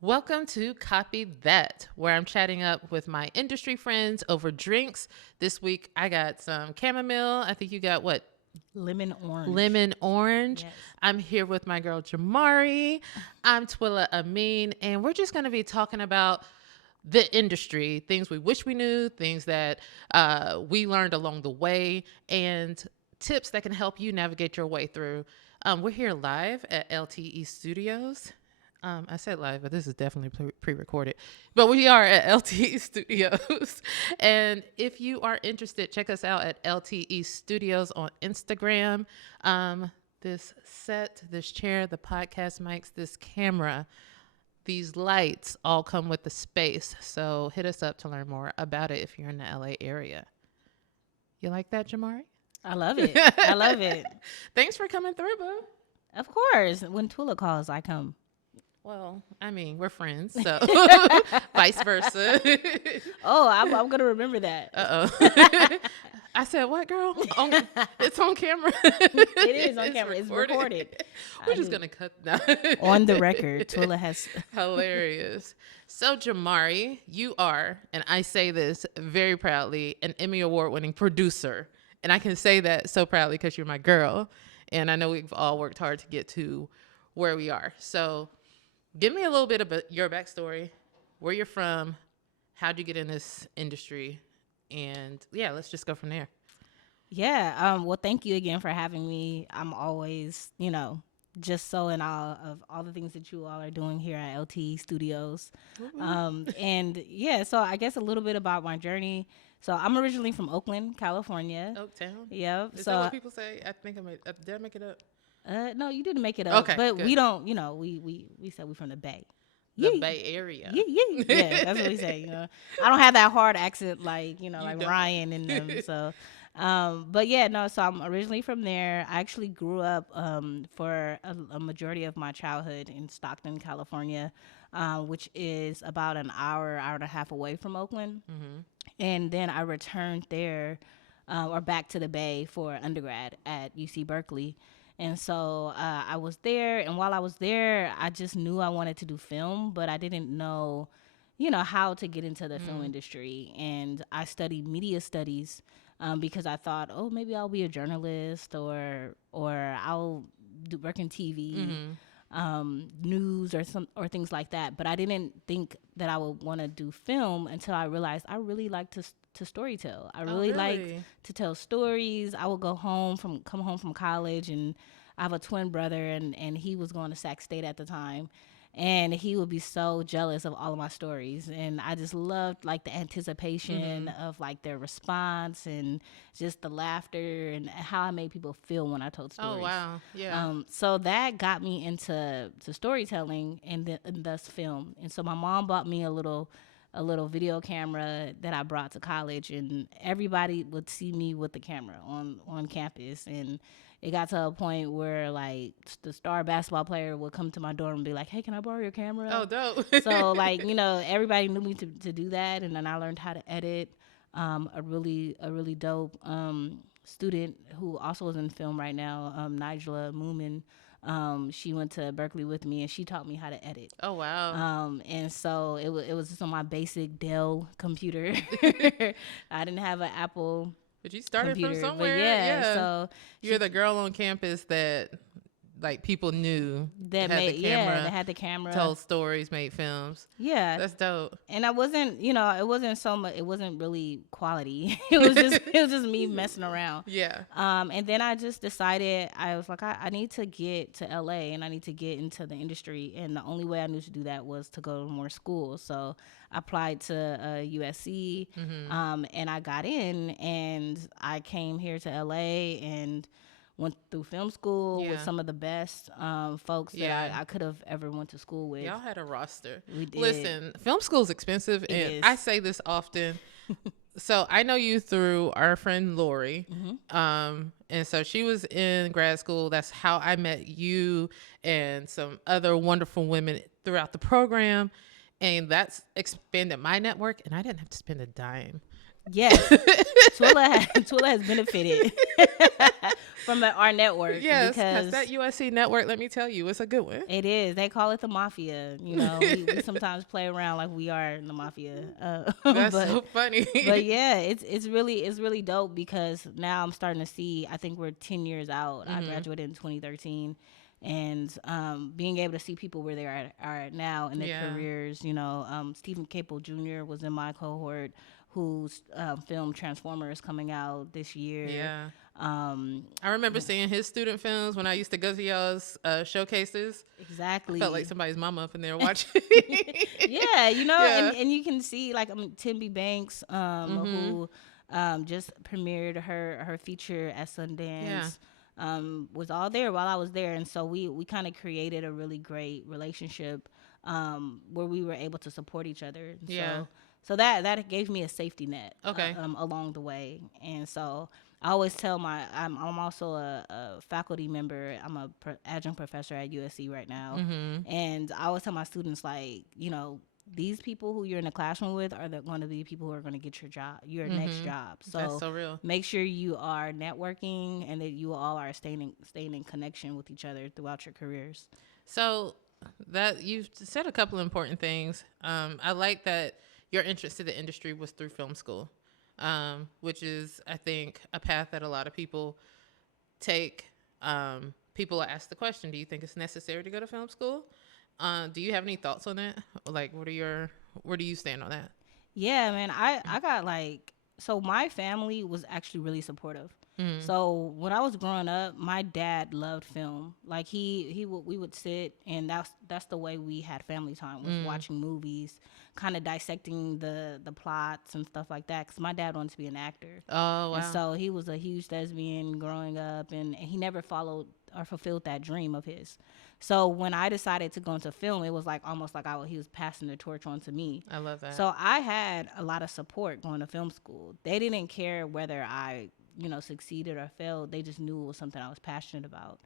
Welcome to Copy That, where I'm chatting up with my industry friends over drinks. This week, I got some chamomile. I think you got what? Lemon orange. Lemon orange. Yes. I'm here with my girl Jamari. I'm Twilla Amin, and we're just going to be talking about the industry, things we wish we knew, things that we learned along the way, and tips that can help you navigate your way through. We're here live at LTE Studios. I said live, but this is definitely pre-recorded. But we are at LTE Studios. And if you are interested, check us out at LTE Studios on Instagram. This set, this chair, the podcast mics, this camera, these lights all come with the space. So hit us up to learn more about it if you're in the LA area. You like that, Jamari? I love it. I love it. Thanks for coming through, boo. Of course. When Tula calls, I come. Well, I mean, we're friends, so vice versa. I'm going to remember that. Uh-oh. I said, what, girl? It's on camera. It is on camera. It's recorded. We're just going to cut that. On the record, Twilla has... Hilarious. So, Jamari, you are, and I say this very proudly, an Emmy Award-winning producer. And I can say that so proudly because you're my girl. And I know we've all worked hard to get to where we are. So... give me a little bit of your backstory, where you're from, how'd you get in this industry, and yeah, let's just go from there. Yeah. Well, thank you again for having me. I'm always, just so in awe of all the things that you all are doing here at LT Studios. And yeah, so I guess a little bit about my journey. So I'm originally from Oakland, California. Oaktown? Yep. Is that what people say? I think did I make it up? No, you didn't make it up. Okay, but good. We don't, we said we're from the Bay. The Bay Area. Yeah, that's what we say. I don't have that hard accent like like don't. Ryan and them. So, but yeah, no. So I'm originally from there. I actually grew up for a majority of my childhood in Stockton, California, which is about an hour and a half away from Oakland. Mm-hmm. And then I returned there, or back to the Bay for undergrad at UC Berkeley. And so I was there, and while I was there, I just knew I wanted to do film, but I didn't know, how to get into the film industry. And I studied media studies because I thought, oh, maybe I'll be a journalist or I'll work in TV, news or things like that. But I didn't think that I would want to do film until I realized I really like to storytell. I really like to tell stories. I would come home from college, and I have a twin brother, and he was going to Sac State at the time, and he would be so jealous of all of my stories, and I just loved like the anticipation of like their response and just the laughter and how I made people feel when I told stories. Oh wow, yeah. So that got me into storytelling and thus film. And so my mom bought me a little video camera that I brought to college, and everybody would see me with the camera on campus. And it got to a point where like the star basketball player would come to my dorm and be like, hey, can I borrow your camera? Oh, dope. So like, everybody knew me to do that. And then I learned how to edit. A really dope student who also is in film right now, Nigella Moomin. She went to Berkeley with me, and she taught me how to edit. Oh wow. And so it was just on my basic Dell computer. I didn't have an Apple. But you started computer, from somewhere. But yeah. So you're the girl on campus that like people knew that had the camera, told stories, made films. Yeah, that's dope. And I wasn't, it wasn't so much. It wasn't really quality. it was just me messing around. Yeah. And then I just decided I was like, I need to get to LA and I need to get into the industry. And the only way I knew to do that was to go to more schools. So I applied to USC, and I got in, and I came here to LA and went through film school with some of the best folks that I could have ever went to school with. Y'all had a roster. We did. Listen, film school is expensive, and I say this often. So I know you through our friend Lori, and so she was in grad school. That's how I met you and some other wonderful women throughout the program, and that's expanded my network, and I didn't have to spend a dime Yes, Twilla has benefited from our network Yes, because that because USC network, let me tell you, it's a good one. it is. They call it the mafia. You know, we sometimes play around like we are in the mafia. That's But so funny. yeah, it's really dope because now I'm starting to see. I think we're 10 years out. I graduated in 2013, and being able to see people where they are at now in their Yeah. careers. You know, Stephen Caple Jr. was in my cohort, whose film Transformers coming out this year. Yeah. Um, I remember seeing his student films when I used to go to y'all's showcases. I felt like exactly. somebody's mama up in there watching. Yeah, you know, Yeah. and you can see like Timby Banks, who just premiered her feature at Yeah. Sundance, was all there while I was there, and so we kind of created a really great relationship, where we were able to support each other. And Yeah. so that gave me a safety net, Okay. along the way, and so. I always tell I'm also a faculty member. I'm a adjunct professor at USC right now, and I always tell my students, like, you know, these people who you're in the classroom with are going to be people who are going to get your job, your next job. That's So so real. make sure you are networking and that you all are staying in connection with each other throughout your careers. So that you've said a couple important things. I like that your interest in the industry was through film school, which is, I think, a path that a lot of people take. People ask the question, do you think it's necessary to go to film school? Do you have any thoughts on that? Like, where do you stand on that? Yeah, man. I got like, so my family was actually really supportive. So when I was growing up, my dad loved film. Like we would sit, and that's the way we had family time, was watching movies, kind of dissecting the plots and stuff like that. Cause my dad wanted to be an actor, Oh, and wow. so he was a huge thespian growing up, and he never followed or fulfilled that dream of his. So when I decided to go into film, it was like almost like he was passing the torch on to me. I love that. So I had a lot of support going to film school. They didn't care whether I, you know, succeeded or failed. They just knew it was something I was passionate about.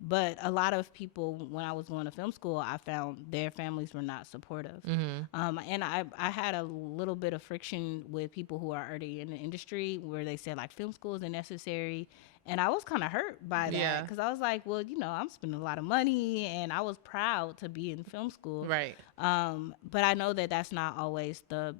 But a lot of people, when I was going to film school, I found their families were not supportive. And I had a little bit of friction with people who are already in the industry, where they said like film school isn't necessary. And I was kind of hurt by that, Yeah. because I was like, well, you know, I'm spending a lot of money, and I was proud to be in film school. Right. But I know that that's not always the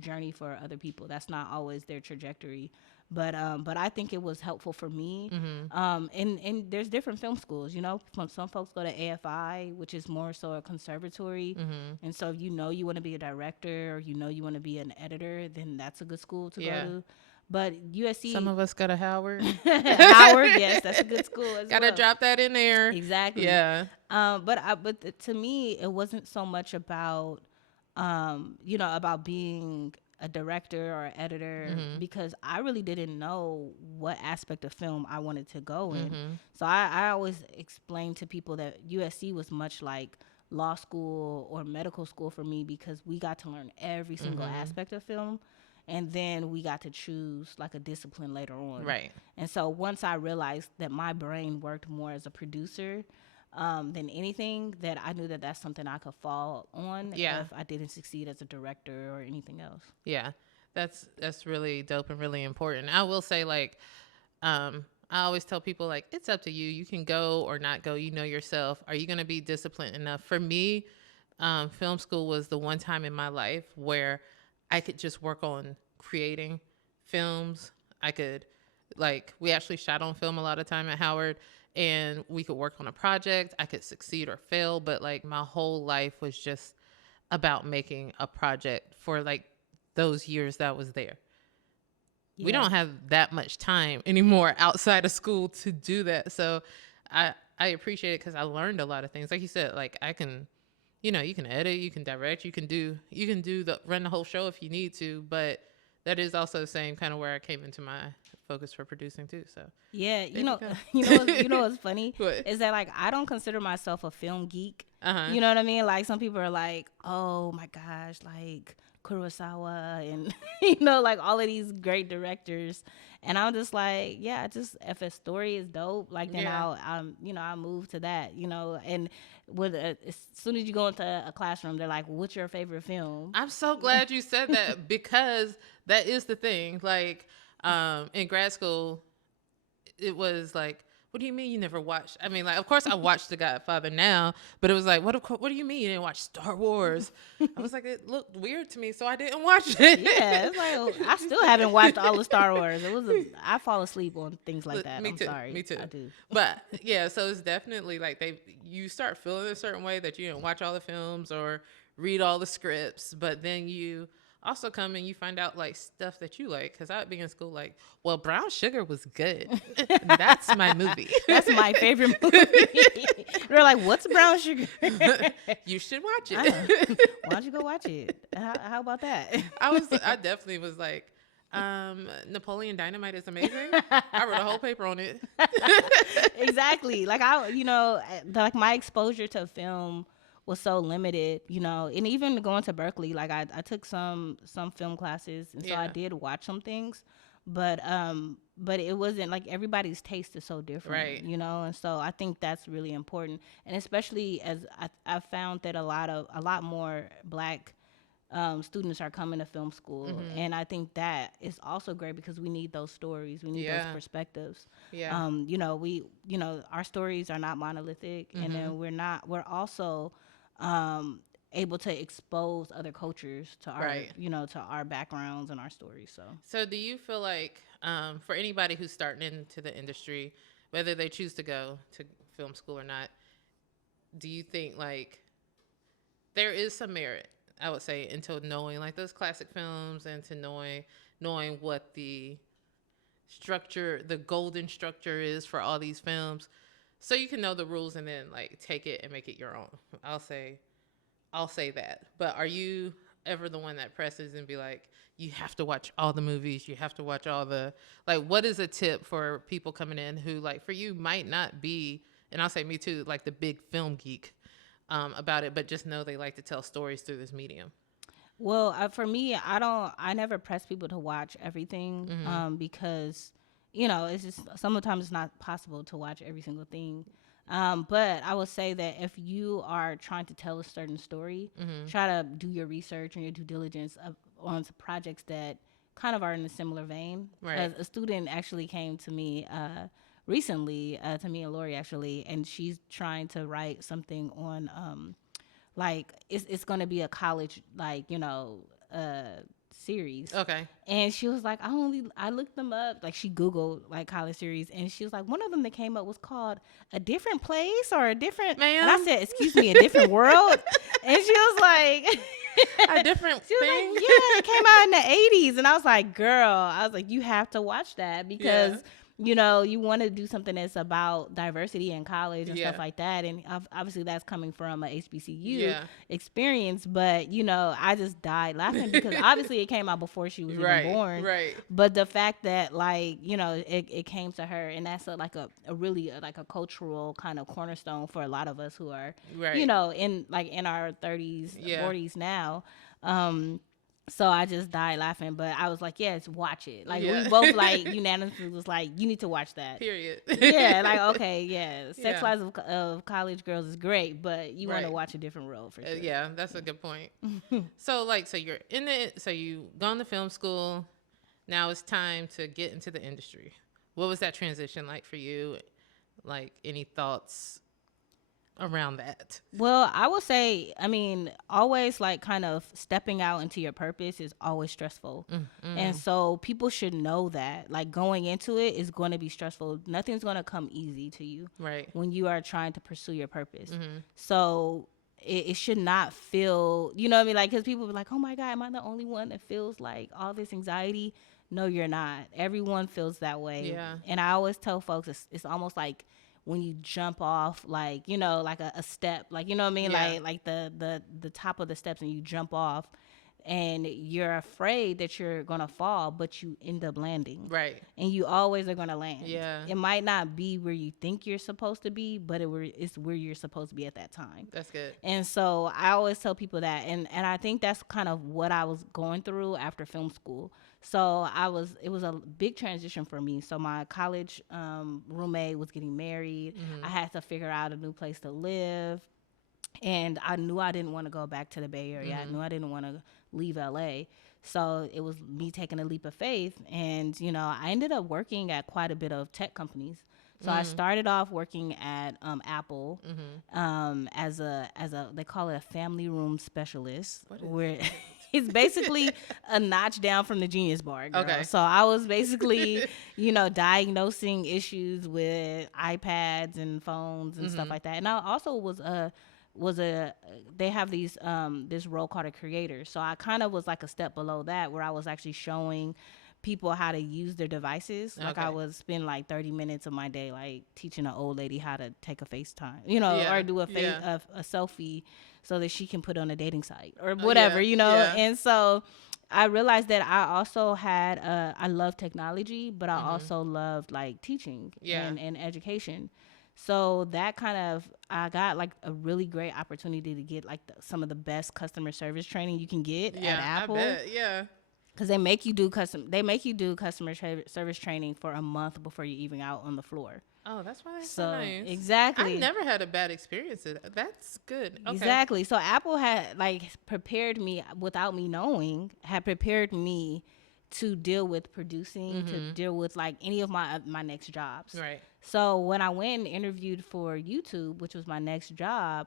journey for other people. That's not always their trajectory. But I think it was helpful for me. And there's different film schools, you know. Some folks go to AFI, which is more so a conservatory. And so if you know you want to be a director, or you know you want to be an editor, then that's a good school to Yeah. go to. But USC, Some of us go to Howard. Howard, yes, that's a good school as Gotta well. drop that in there. Exactly. Yeah. But to me, it wasn't so much about, you know, about being a director or editor, because I really didn't know what aspect of film I wanted to go in. So I always explained to people that USC was much like law school or medical school for me, because we got to learn every single aspect of film. And then we got to choose like a discipline later on. Right. And so once I realized that my brain worked more as a producer, than anything, that I knew that that's something I could fall on, Yeah. if I didn't succeed as a director or anything else. Yeah. That's really dope and really important. I will say, like, I always tell people, like, it's up to you. You can go or not go. You know yourself. Are you going to be disciplined enough? For me, film school was the one time in my life where I could just work on creating films. I could, like, we actually shot on film a lot of time at Howard, and we could work on a project. I could succeed or fail, but like my whole life was just about making a project for like those years that I was there. Yeah. We don't have that much time anymore outside of school to do that. So I appreciate it, because I learned a lot of things. Like you said, like I can, you know, you can edit, you can direct, you can do run the whole show if you need to, but that is also the same kind of where I came into my focus for producing too. So Yeah, you there know, you go. you know what's funny What? is that like I don't consider myself a film geek. Uh-huh. You know what I mean? Like some people are like, oh my gosh, like Kurosawa and you know, like all of these great directors, and I'm just like, yeah, just if a story is dope, like then Yeah. I'll you know, I'll move to that, you know. And as soon as you go into a classroom, they're like, "What's your favorite film?" I'm so glad you said that because that is the thing. Like, in grad school, it was like, what do you mean you never watched? I mean, like, of course I watched The Godfather now, but it was like, what do you mean you didn't watch Star Wars? I was like, it looked weird to me, so I didn't watch it. Yeah, it's like I still haven't watched all of Star Wars. I fall asleep on things like Look, that. me I'm too. sorry, Me too. I do. But yeah, so it's definitely like you start feeling a certain way that you didn't watch all the films or read all the scripts, but then you also come and you find out like stuff that you like. Because I'd be in school like, well, Brown Sugar was good. That's my movie. That's my favorite movie. They're like, "What's Brown Sugar?" You should watch it. Why don't you go watch it? How about that? I definitely was like, Napoleon Dynamite is amazing. I wrote a whole paper on it. Exactly. Like like my exposure to film was so limited, and even going to Berkeley, like I took some film classes, and so I Yeah. did watch some things, but it wasn't like everybody's taste is so different, Right. and so I think that's really important, and especially as I found that a lot more black students are coming to film school, and I think that is also great because we need those stories, we need those Yeah. perspectives. Yeah. Our stories are not monolithic, and then we're also able to expose other cultures to our Right. to our backgrounds and our stories. So, do you feel like, for anybody who's starting into the industry, whether they choose to go to film school or not, do you think like there is some merit, I would say, into knowing like those classic films and to knowing what the structure, the golden structure is for all these films, so you can know the rules and then like take it and make it your own. I'll say that. But are you ever the one that presses and be like, you have to watch all the movies, you have to watch all the, like, what is a tip for people coming in who, like, for you might not be, and I'll say me too, like the big film geek about it, but just know they like to tell stories through this medium? Well, for me, I never press people to watch everything, because, it's just sometimes it's not possible to watch every single thing. But I would say that if you are trying to tell a certain story, try to do your research and your due diligence on some projects that kind of are in a similar vein. Right. A student actually came to me recently, to me and Lori actually, and she's trying to write something on like it's going to be a college series. Okay. And she was like, I looked them up, like she Googled like college series, and she was like, one of them that came up was called A Different Place or A Different, Ma'am? and I said, excuse me, A Different World. And she was like, A different she was thing? like, yeah, it came out in the 80s. And I was like, girl, I was like, you have to watch that because you want to do something that's about diversity in college and stuff like that. And obviously that's coming from a HBCU experience. But, I just died laughing because obviously it came out before she was even born. Right. But the fact that, like, it came to her, and that's like a really like a cultural kind of cornerstone for a lot of us who are, in our 30s, 40s now. So I just died laughing, but I was like, yes, watch it. Like we both like unanimously was like, you need to watch that. Period. Yeah, like, okay, yeah. Sex Lives of College Girls is great, but you want to watch A Different World for sure. Yeah, that's a good point. So you're in so you gone to film school. Now it's time to get into the industry. What was that transition like for you? Like, any thoughts around that? Well, I would say, I mean, always like kind of stepping out into your purpose is always stressful. And so people should know that, like, going into it is going to be stressful. Nothing's going to come easy to you when you are trying to pursue your purpose. So it should not feel, you know what I mean? Like, because people be like, oh my God, am I the only one that feels like all this anxiety? No, you're not. Everyone feels that way. Yeah. And I always tell folks it's almost like when you jump off, like, like a step, like, you know what I mean? Like the top of the steps, and you jump off and you're afraid that you're going to fall, but you end up landing. Right. And you always are going to land. Yeah. It might not be where you think you're supposed to be, but it's where you're supposed to be at that time. That's good. And so I always tell people that. And I think that's kind of what I was going through after film school. So it was a big transition for me. So my college roommate was getting married. I had to figure out a new place to live. And I knew I didn't want to go back to the Bay Area. I knew I didn't want to leave LA. So it was me taking a leap of faith. And, you know, I ended up working at quite a bit of tech companies. So I started off working at Apple as a they call it a family room specialist, where it's basically a notch down from the Genius Bar, girl. Okay. So I was basically, you know, diagnosing issues with iPads and phones and stuff like that. And I also was a they have these this role called a creator. So I kind of was like a step below that, where I was actually showing people how to use their devices. Like I would spend like 30 minutes of my day like teaching an old lady how to take a FaceTime, you know, or do a selfie so that she can put on a dating site or whatever, you know. And so I realized that I also had I love technology, but I also loved like teaching and education. So that kind of, I got like a really great opportunity to get like some of the best customer service training you can get at Apple. I bet. Yeah. Because they make you do customer service training for a month before you're even out on the floor. Oh, that's why that's so nice. Exactly. I never had a bad experience. That's good. Okay. Exactly. So Apple had like prepared me without me knowing, had prepared me to deal with producing, to deal with like any of my next jobs. Right. So when I went and interviewed for YouTube, which was my next job,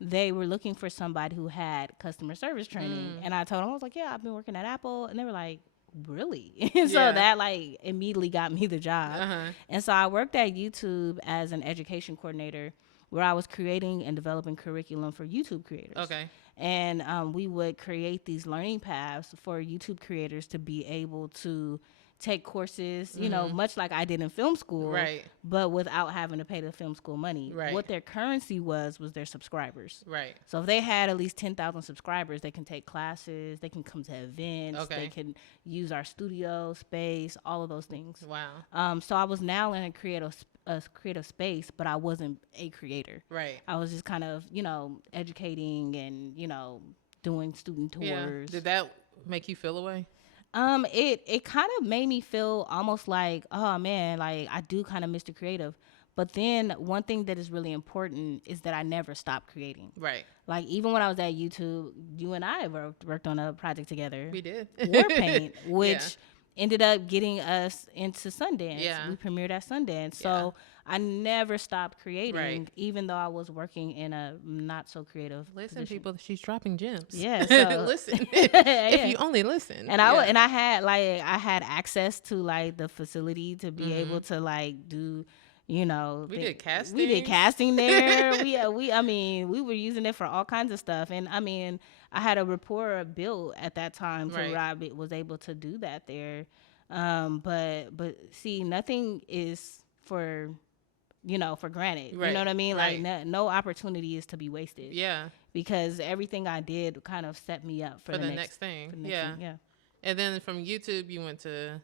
they were looking for somebody who had customer service training. And I told them, I was like, yeah, I've been working at Apple. And they were like, really? And so that like immediately got me the job. And so I worked at YouTube as an education coordinator, where I was creating and developing curriculum for YouTube creators. Okay. And we would create these learning paths for YouTube creators to be able to take courses, you know, much like I did in film school, Right. but without having to pay the film school money. Right. What their currency was their subscribers. Right. So if they had at least 10,000 subscribers, they can take classes, they can come to events, Okay. they can use our studio space, all of those things. Wow. So I was now in a creative space, but I wasn't a creator. Right. I was just kind of, you know, educating and, you know, doing student tours. Yeah. Did that make you feel away? It kind of made me feel almost like, oh man, like I do kind of miss the creative. But then one thing that is really important is that I never stopped creating. Right. Like even when I was at YouTube, you and I worked on a project together. We did. War Paint, which ended up getting us into Sundance. Yeah. We premiered at Sundance. So I never stopped creating, Right. even though I was working in a not so creative Listen, position. people, she's dropping gems. Yeah, so listen. Yeah. If you only listen. And I had access to like the facility to be able to like do, you know, We did casting. We did casting there. we were using it for all kinds of stuff. And I mean, I had a rapport built at that time to where I was able to do that there. But see, nothing is for, you know, for granted. Right. You know what I mean? Right. Like no opportunity is to be wasted. Yeah. Because everything I did kind of set me up for the next thing. for the next Yeah. thing. Yeah. And then from YouTube, you went to.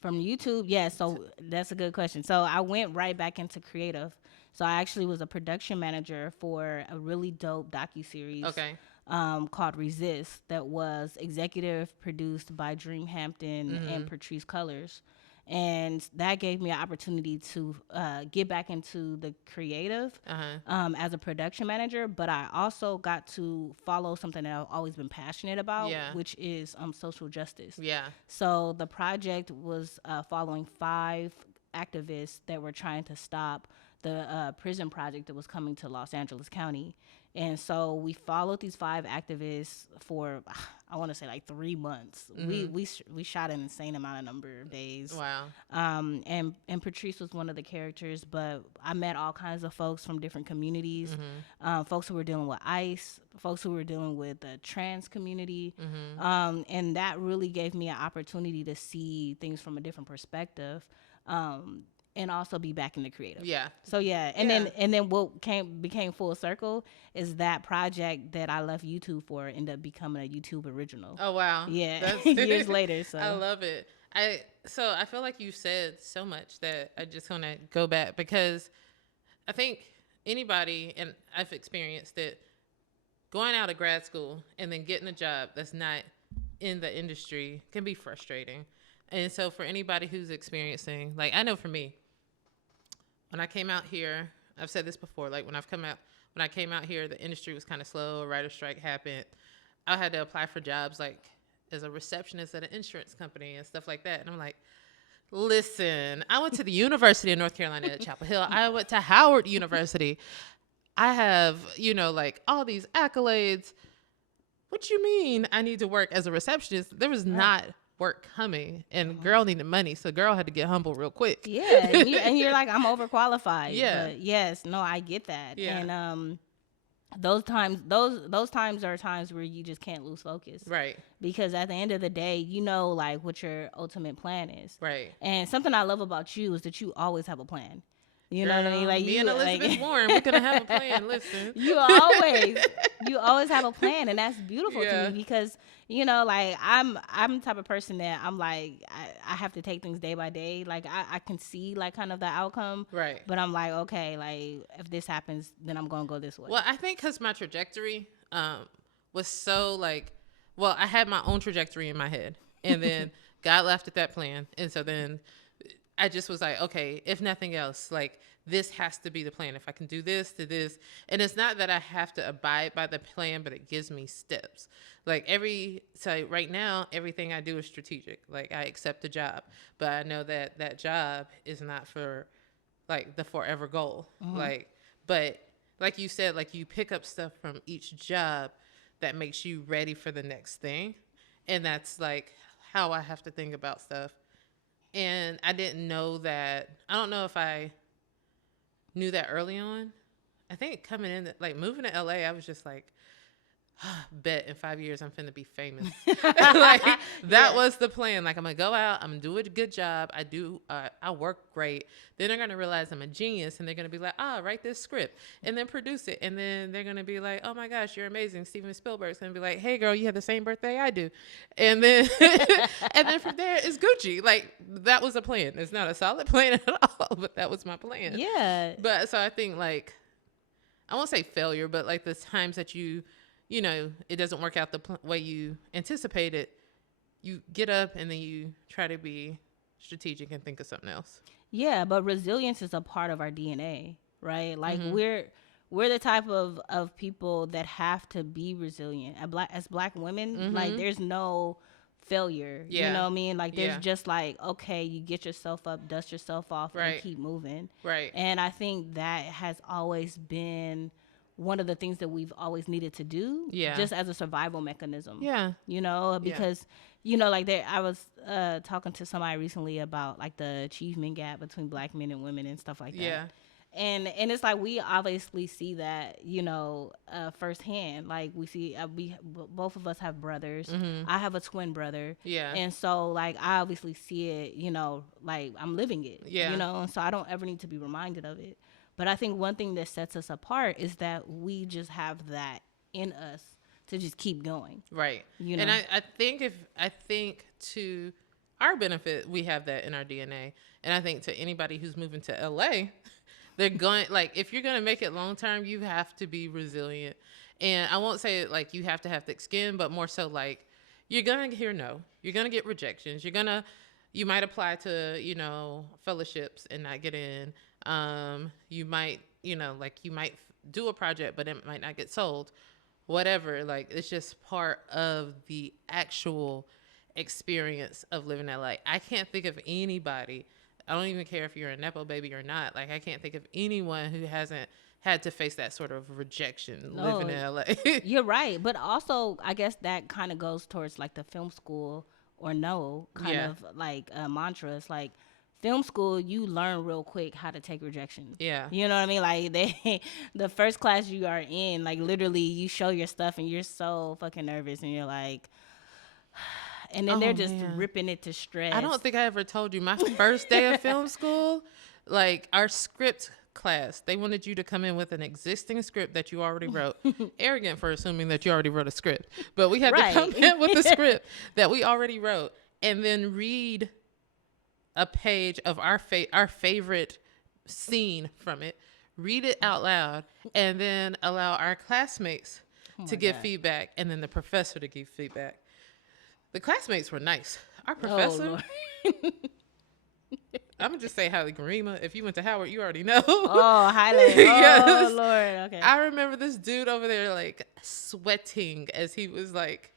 From YouTube, yeah. So that's a good question. So I went right back into creative. So I actually was a production manager for a really dope docuseries. Okay. Called Resist, that was executive produced by Dream Hampton and Patrice Cullors. And that gave me an opportunity to get back into the creative as a production manager. But I also got to follow something that I've always been passionate about, which is social justice. Yeah. So the project was following 5 activists that were trying to stop the prison project that was coming to Los Angeles County. And so we followed these 5 activists for, I want to say like 3 months. We shot an insane number of days. Wow. And Patrice was one of the characters, but I met all kinds of folks from different communities, folks who were dealing with ICE, folks who were dealing with the trans community. And that really gave me an opportunity to see things from a different perspective. And also be back in the creative. Yeah. So yeah, and then what became full circle is that project that I left YouTube for ended up becoming a YouTube original. Oh wow. Yeah. Years later. So I love it. I feel like you said so much that I just want to go back, because I think anybody, and I've experienced it, going out of grad school and then getting a job that's not in the industry can be frustrating. And so for anybody who's experiencing, like I know for me, when I came out here, I've said this before, like when when I came out here, the industry was kind of slow. A writer strike happened. I had to apply for jobs like as a receptionist at an insurance company and stuff like that. And I'm like, listen, I went to the University of North Carolina at Chapel Hill. I went to Howard University. I have, like all these accolades. What you mean I need to work as a receptionist? There was not work coming, and girl needed money, so girl had to get humble real quick. Yeah, and you're like, I'm overqualified. Yeah. But yes, no, I get that. Yeah. And those times are times where you just can't lose focus. Right. Because at the end of the day, like what your ultimate plan is. Right. And something I love about you is that you always have a plan. You know what I mean? Like me you, and Elizabeth Warren, we're gonna have a plan. Listen, you always have a plan, and that's beautiful Yeah. to me because like I'm the type of person that I'm like I have to take things day by day. Like I can see like kind of the outcome, right? But I'm like, okay, like if this happens, then I'm gonna go this way. Well, I think because my trajectory was so like, well, I had my own trajectory in my head, and then God laughed at that plan, and so then I just was like, okay, if nothing else, like this has to be the plan. If I can do this to this, and it's not that I have to abide by the plan, but it gives me steps. Like so right now, everything I do is strategic. Like I accept a job, but I know that that job is not for like the forever goal. Like, but like you said, like you pick up stuff from each job that makes you ready for the next thing. And that's like how I have to think about stuff. And I didn't know that. I don't know if I knew that early on. I think coming in, like moving to LA, I was just like, bet in 5 years I'm finna be famous. Like that was the plan. Like I'm gonna go out, I'm gonna do a good job. I work great. Then they're gonna realize I'm a genius, and they're gonna be like, write this script and then produce it. And then they're gonna be like, oh my gosh, you're amazing. Steven Spielberg's gonna be like, hey girl, you have the same birthday I do. And then and then from there it's Gucci. Like that was a plan. It's not a solid plan at all, but that was my plan. Yeah. But so I think like, I won't say failure, but like the times that it doesn't work out the way you anticipated, you get up and then you try to be strategic and think of something else. Yeah, but resilience is a part of our DNA, right? Like we're the type of people that have to be resilient. As black women, like there's no failure. Yeah. You know what I mean? Like there's just like, okay, you get yourself up, dust yourself off, Right. and keep moving. Right. And I think that has always been one of the things that we've always needed to do, just as a survival mechanism. Yeah. Because like I was talking to somebody recently about like the achievement gap between black men and women and stuff like that. Yeah. And it's like we obviously see that firsthand. Like we see both of us have brothers. I have a twin brother. Yeah. And so like I obviously see it. Like I'm living it. Yeah. And so I don't ever need to be reminded of it. But I think one thing that sets us apart is that we just have that in us to just keep going. Right. And I think to our benefit, we have that in our DNA. And I think to anybody who's moving to LA, they're going, like, if you're going to make it long term, you have to be resilient. And I won't say like you have to have thick skin, but more so like you're going to hear no. You're going to get rejections. You might apply to, fellowships and not get in. You might, you might do a project, but it might not get sold. Whatever. Like, it's just part of the actual experience of living that life. I can't think of anybody. I don't even care if you're a Nepo baby or not. Like, I can't think of anyone who hasn't had to face that sort of rejection living in LA. You're right. But also, I guess that kind of goes towards like the film school or no kind of like mantra. It's like, film school, you learn real quick how to take rejection. Yeah. You know what I mean? Like the first class you are in, like literally you show your stuff and you're so fucking nervous and you're like, and then they're just ripping it to shreds. I don't think I ever told you my first day of film school, like our script class, they wanted you to come in with an existing script that you already wrote. Arrogant for assuming that you already wrote a script. But we had to come in with a script that we already wrote and then read a page of our favorite scene from it, read it out loud, and then allow our classmates to give feedback, and then the professor to give feedback. The classmates were nice. Our professor, I'm gonna just say Halle Garima. If you went to Howard, you already know. Oh, Highland. Oh, Yes. Lord. Okay. I remember this dude over there like sweating as he was like,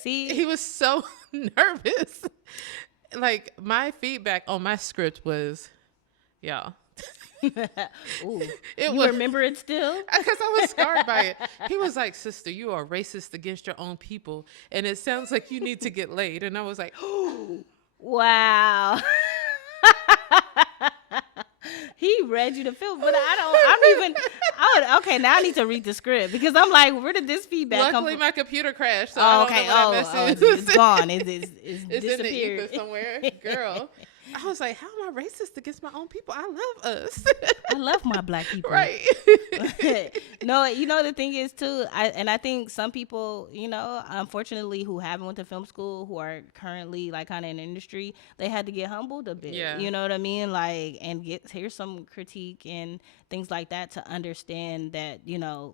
See, he was so nervous. Like my feedback on my script was, y'all, ooh, it you was remember it still? because I was scarred by it. He was like, "Sister, you are racist against your own people, and it sounds like you need to get laid." And I was like, "Oh, Wow. He read you the film, but okay, now I need to read the script because I'm like, where did this feedback come luckily from? my computer crashed, so Oh, I okay. don't know where that mess is." It's gone. It's It's in the disappeared. ether somewhere, girl. I was like, "How am I racist against my own people? I love us." I love my black people. Right. No, you know the thing is too, I think some people, unfortunately, who haven't went to film school, who are currently like kind of in the industry, they had to get humbled a bit. Yeah. You know what I mean? Like, and hear some critique and things like that to understand that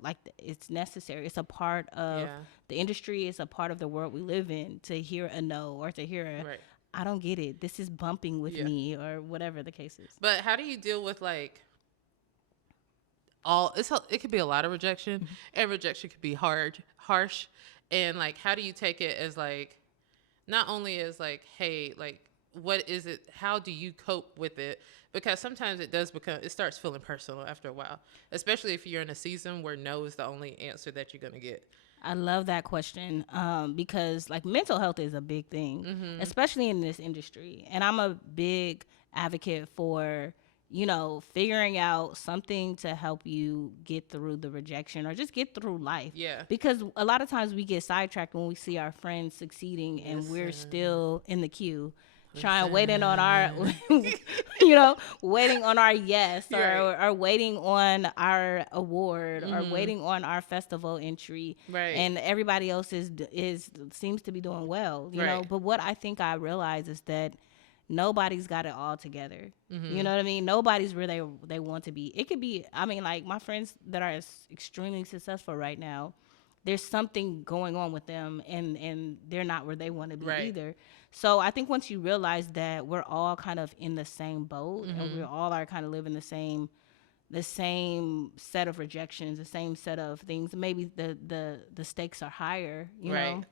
like it's necessary. It's a part of Yeah. the industry. It's a part of the world we live in. To hear a no or to hear a Right. I don't get it. This is bumping with Yeah. me or whatever the case is. But how do you deal with like it could be a lot of rejection, and rejection could be harsh, and like how do you take it as like not only as like, hey, like what is it, how do you cope with it, because sometimes it starts feeling personal after a while, especially if you're in a season where no is the only answer that you're going to get. I love that question because like mental health is a big thing, especially in this industry. And I'm a big advocate for, figuring out something to help you get through the rejection or just get through life. Yeah. Because a lot of times we get sidetracked when we see our friends succeeding and we're Listen. still in the queue. Waiting on our, waiting on our yes, or waiting on our award, or waiting on our festival entry, Right. and everybody else is seems to be doing well, you know. Right. But what I think I realize is that nobody's got it all together. You know what I mean? Nobody's where they want to be. It could be. I mean, like my friends that are extremely successful right now, there's something going on with them, and they're not where they want to be Right. either. So I think once you realize that we're all kind of in the same boat, and we all are kind of living the same set of rejections, the same set of things. Maybe the stakes are higher, you Right.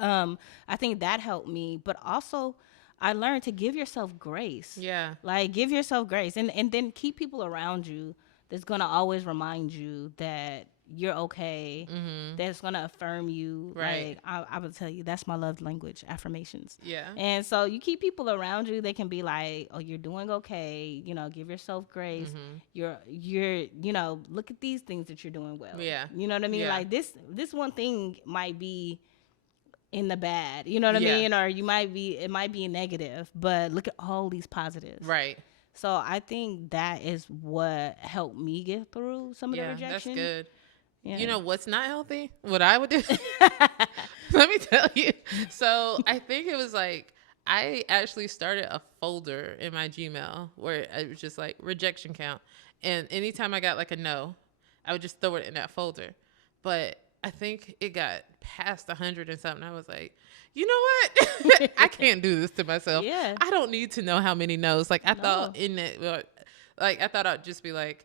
know. I think that helped me, but also I learned to give yourself grace. Yeah. Like give yourself grace, and then keep people around you that's gonna always remind you that you're okay. That's gonna affirm you. Right. Like I would tell you, that's my love language, affirmations. Yeah. And so you keep people around you. They can be like, "Oh, you're doing okay." Give yourself grace. You're look at these things that you're doing well. Yeah. You know what I mean? Yeah. Like this one thing might be in the bad. You know what Yeah. I mean? Or it might be a negative, but look at all these positives. Right. So I think that is what helped me get through some of the Yeah, rejection. that's good. Yeah. You know what's not healthy? What I would do? Let me tell you. So I think it was like I actually started a folder in my Gmail where it was just like rejection count. And anytime I got like a no, I would just throw it in that folder. But I think it got past 100 and something. I was like, you know what? I can't do this to myself. Yeah. I don't need to know how many no's. Like I No. thought in it, like I thought I'd just be like,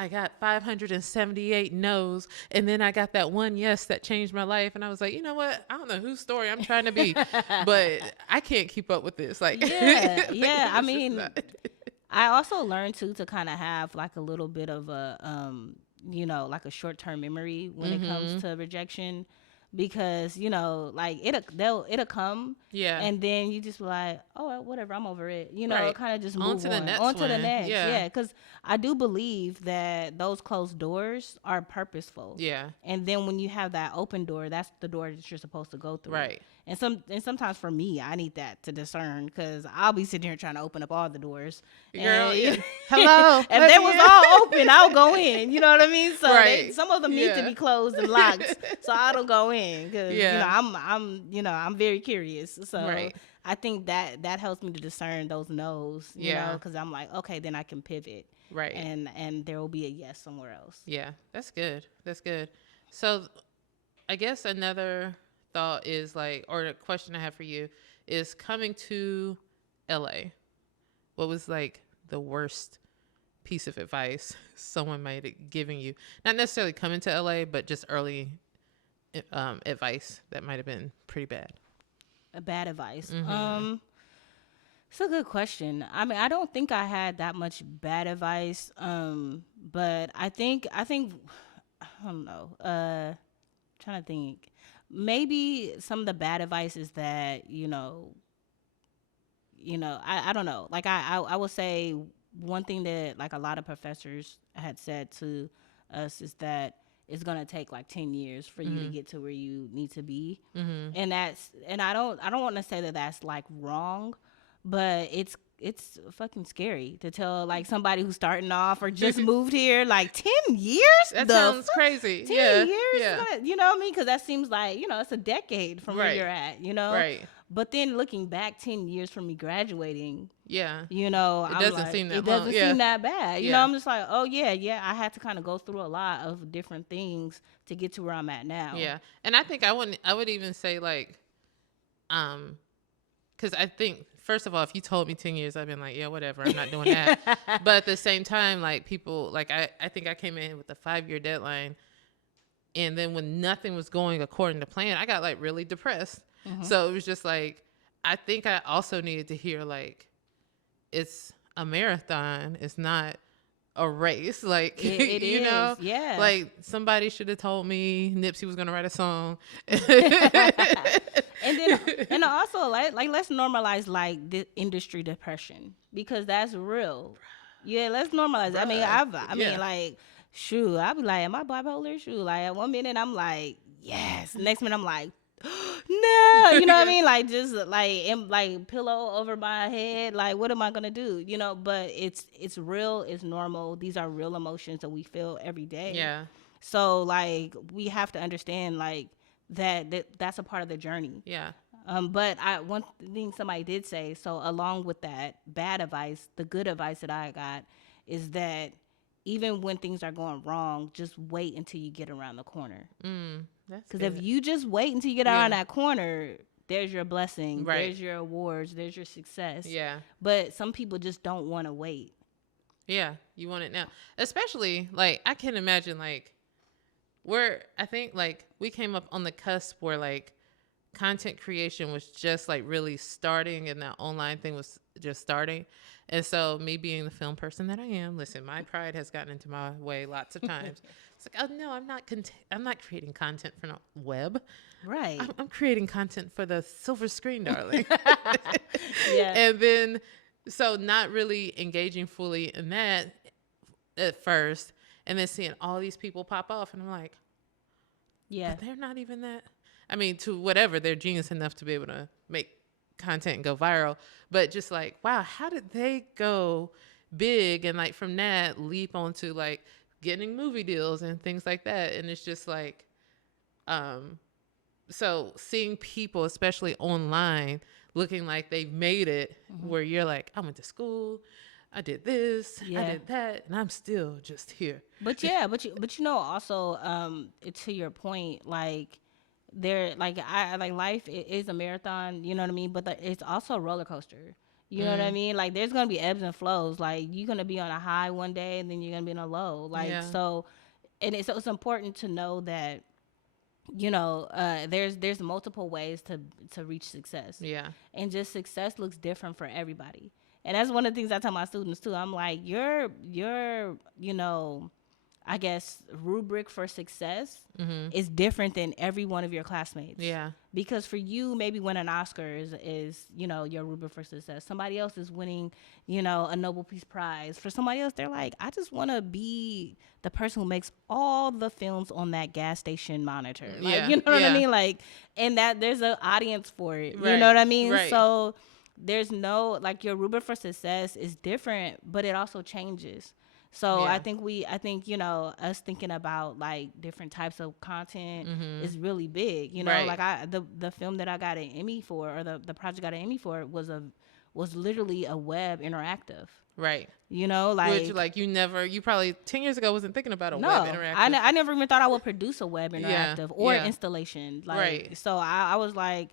I got 578 no's, and then I got that one yes that changed my life. And I was like, you know what? I don't know whose story I'm trying to be, but I can't keep up with this. Like, Yeah, like, yeah. I it's just mean, not- I also learned too to kind of have like a little bit of a like a short-term memory when it comes to rejection, because like it'll come, yeah, and then you just be like, oh well, whatever, I'm over it, Right. kind of just On move to the on next on to the one. next. Yeah. Yeah, because I do believe that those closed doors are purposeful. yeah, And then when you have that open door, that's the door that you're supposed to go through. right. And sometimes for me, I need that to discern, because I'll be sitting here trying to open up all the doors. Girl, And, yeah. Hello. if they was all open, I'll go in. You know what I mean? So Right. some of them need to Yeah. be closed and locked, so I don't go in, because Yeah. I'm very curious. So Right. I think that helps me to discern those no's. Yeah. Because I'm like, okay, then I can pivot. Right. And there will be a yes somewhere else. Yeah, that's good. That's good. So I guess another thought is like, or the question I have for you is coming to LA. what was like the worst piece of advice someone might have given you? Not necessarily coming to LA, but just early advice that might have been pretty bad. A bad advice. Mm-hmm. It's a good question. I mean, I don't think I had that much bad advice. But I think I don't know. Trying to think. Maybe some of the bad advice is that, I don't know. Like I will say one thing that like a lot of professors had said to us is that it's gonna take like 10 years for you to Mm-hmm. get to where you need to be. Mm-hmm. And I don't want to say that that's like wrong, but it's fucking scary to tell like somebody who's starting off or just moved here like 10 years. That sounds crazy. 10 Yeah. years, Yeah. you know what I mean? Because that seems like, it's a decade from where Right. you're at, Right. But then looking back 10 years from me graduating, Yeah. I'm doesn't like, seem that it long. doesn't Yeah. seem that bad. Yeah. I'm just like, oh yeah, I had to kind of go through a lot of different things to get to where I'm at now. Yeah. And I think I would even say like, because I think, first of all, if you told me 10 years, I'd been like, yeah, whatever, I'm not doing that. But at the same time, like people, like I think I came in with a 5-year deadline. And then when nothing was going according to plan, I got like really depressed. Mm-hmm. So it was just like, I think I also needed to hear like, it's a marathon. It's not a race. Like, It you know, is, yeah. like somebody should have told me Nipsey was going to write a song. And also like let's normalize like the industry depression because that's real. Yeah, let's normalize it. I mean, I mean like shoot, I'll be like, am I bipolar? Shoot, like at one minute I'm like, yes. Next minute I'm like, no, you know what I mean? Like just like pillow over my head. Like what am I gonna do? But it's real. It's normal. These are real emotions that we feel every day. Yeah. So like we have to understand like that's a part of the journey. Yeah. But one thing somebody did say, so along with that bad advice, the good advice that I got is that even when things are going wrong, just wait until you get around the corner. Because if you just wait until you get around that corner, there's your blessing, Right. There's your awards, there's your success. Yeah. But some people just don't want to wait. Yeah. You want it now. Especially, like, I can imagine, like, I think, like, we came up on the cusp where, like, content creation was just, like, really starting and that online thing was just starting. And so me being the film person that I am, listen, my pride has gotten into my way lots of times. It's like, oh, no, I'm not creating content for the web. Right. I'm creating content for the silver screen, darling. Yeah. And then, so not really engaging fully in that at first, and then seeing all these people pop off, and I'm like, Yeah. but they're not even that. I mean, to whatever, they're genius enough to be able to make content and go viral. But just like, wow, how did they go big? And like from that, leap onto like getting movie deals and things like that. And it's just like, so seeing people, especially online, looking like they've made it, where you're like, I went to school, I did this, I did that, and I'm still just here. But yeah, but also, to your point, like life is a marathon, you know what I mean? But it's also a roller coaster. You know what I mean? Like there's gonna be ebbs and flows. Like you're gonna be on a high one day, and then you're gonna be on a low. Like so, and it's important to know that there's multiple ways to reach success. Yeah. And just success looks different for everybody. And that's one of the things I tell my students too. I'm like, your I guess rubric for success is different than every one of your classmates. Yeah. Because for you, maybe winning an Oscar is your rubric for success. Somebody else is winning, a Nobel Peace Prize. For somebody else, they're like, I just want to be the person who makes all the films on that gas station monitor. Like, you know what I mean? Like, and that there's an audience for it. Right. You know what I mean? Right. So there's no, like, your rubric for success is different, but it also changes. So I think us thinking about like different types of content is really big. Right. Like the film that I got an Emmy for, or the project I got an Emmy for, was literally a web interactive. Right. Like, which you probably 10 years ago wasn't thinking about a web interactive. I never even thought I would produce a web interactive or yeah. installation. Like, Right. so I was like,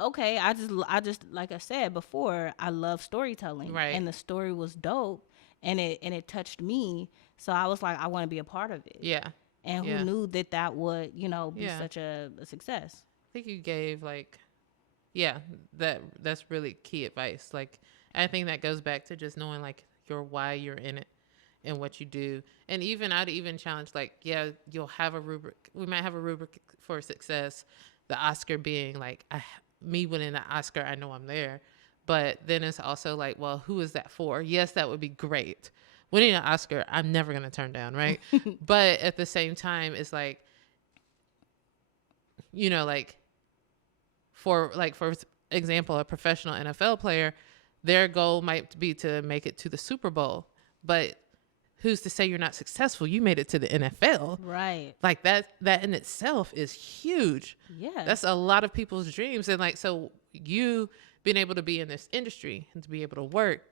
okay, I just like I said before, I love storytelling, Right. and the story was dope, and it touched me. So I was like, I want to be a part of it. Yeah. And who Yeah. knew that that would, be Yeah. such a success? I think you gave like, yeah, that's really key advice. Like, I think that goes back to just knowing like your why you're in it and what you do. And even I'd even challenge like, yeah, you'll have a rubric. We might have a rubric for success. The Oscar being like, me winning the Oscar, I know I'm there. But then it's also like, well, who is that for? Yes, that would be great. Winning an Oscar, I'm never going to turn down, right? But at the same time, it's like, like for example, a professional NFL player, their goal might be to make it to the Super Bowl, but who's to say you're not successful? You made it to the NFL. Right. Like that in itself is huge. Yeah. That's a lot of people's dreams. And like, so you being able to be in this industry and to be able to work,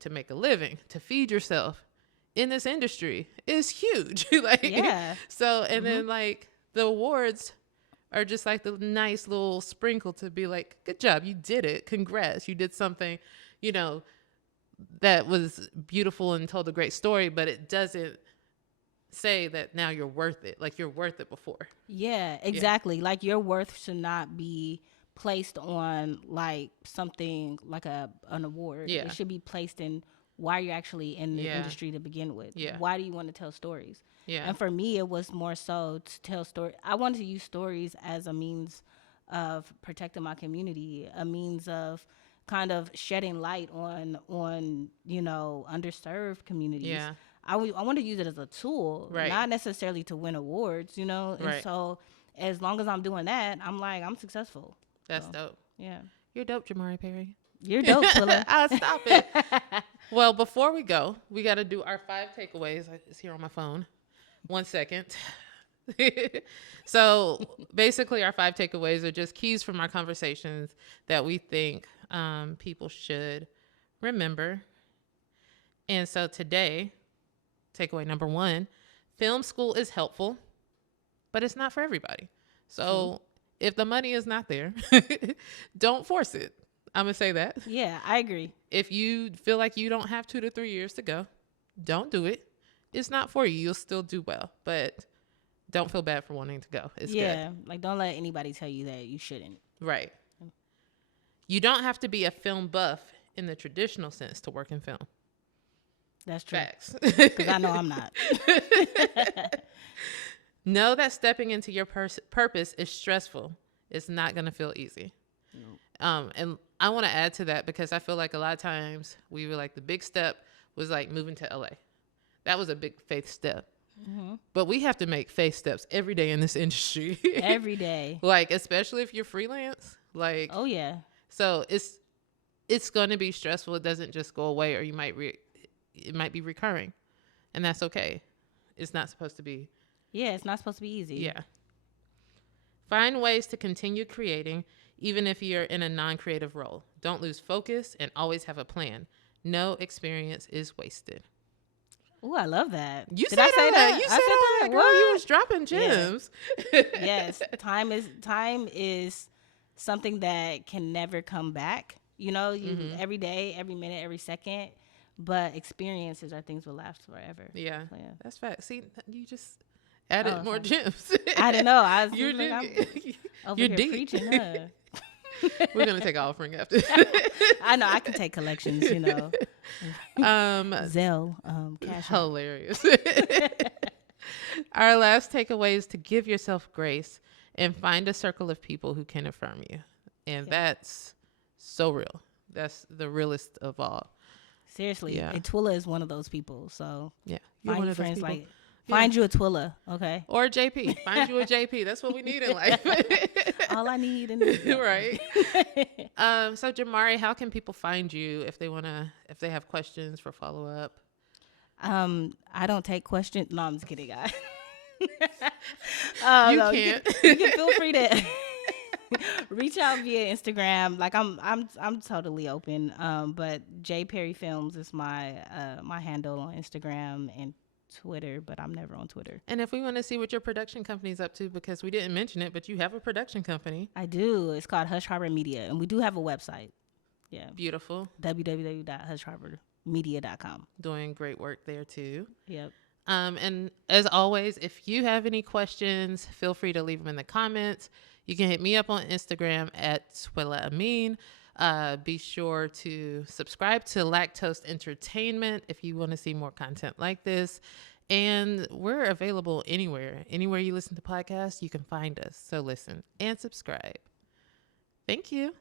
to make a living, to feed yourself in this industry is huge. Like, Yeah. so, and then like the awards are just like the nice little sprinkle to be like, good job, you did it. Congrats. You did something, that was beautiful and told a great story, but it doesn't say that now you're worth it. Like you're worth it before. Yeah, exactly. Like your worth should not be placed on like something like an award. Yeah. It should be placed in why you're actually in the Yeah. industry to begin with. Yeah. Why do you want to tell stories? Yeah. And for me, it was more so to tell story. I wanted to use stories as a means of protecting my community, a means of kind of shedding light on underserved communities. Yeah. I want to use it as a tool, Right. not necessarily to win awards, And Right. so as long as I'm doing that, I'm like, I'm successful. That's So, dope. yeah. You're dope, Jamari Perry. You're dope, Twilla. Stop it. Well, before we go, we got to do our 5 takeaways. It's here on my phone. 1 second. So basically our 5 takeaways are just keys from our conversations that we think people should remember. And so today, takeaway number 1, film school is helpful, but it's not for everybody. So if the money is not there, don't force it. I'm going to say that. Yeah, I agree. If you feel like you don't have 2 to 3 years to go, don't do it. It's not for you. You'll still do well, but don't feel bad for wanting to go. It's good. Like don't let anybody tell you that you shouldn't. Right. You don't have to be a film buff in the traditional sense to work in film. That's true. Facts. Because I know I'm not. Know that stepping into your purpose is stressful. It's not going to feel easy. Nope. And I want to add to that because I feel like a lot of times we were like the big step was like moving to LA. That was a big faith step. Mm-hmm. But we have to make faith steps every day in this industry. Every day. Like, especially if you're freelance. Like, Oh, yeah. so it's going to be stressful. It doesn't just go away, or you might it might be recurring, and that's okay. It's not supposed to be. Yeah, it's not supposed to be easy. Yeah. Find ways to continue creating, even if you're in a non-creative role. Don't lose focus and always have a plan. No experience is wasted. Ooh, I love that. You Did said I say that? You I said that, girl. What? You was dropping gems. Yes, time is something that can never come back. Every day, every minute, every second. But experiences are things that last forever. Yeah, So, yeah. that's fact. See, you just added more sorry. gems. I don't know. I was You're like, I'm over You're here deep. preaching, huh? We're gonna take an offering after. I know I can take collections. Zelle, cash. App. Hilarious. Our last takeaway is to give yourself grace and find a circle of people who can affirm you, and that's so real. That's the realest of all. Seriously, Yeah. and Twilla is one of those people. So Yeah, you're find one your of those friends people. like find you a Twilla, okay? Or a JP. Find you a JP. That's what we need in life. All I need in this. Right. So Jamari, how can people find you if they have questions for follow up? I don't take questions. No, I'm just kidding, guys. You No, can't. You can feel free to reach out via Instagram. Like I'm totally open. But J Perry Films is my my handle on Instagram and Twitter, but I'm never on Twitter. And if we want to see what your production company's up to, because we didn't mention it, but you have a production company. I do. It's called Hush Harbor Media, and we do have a website. Yeah. Beautiful. www.hushharbormedia.com. Doing great work there too. Yep. And as always, if you have any questions, feel free to leave them in the comments. You can hit me up on Instagram at Twilla Amin. Be sure to subscribe to Lacktoast Entertainment if you want to see more content like this. And we're available anywhere. Anywhere you listen to podcasts, you can find us. So listen and subscribe. Thank you.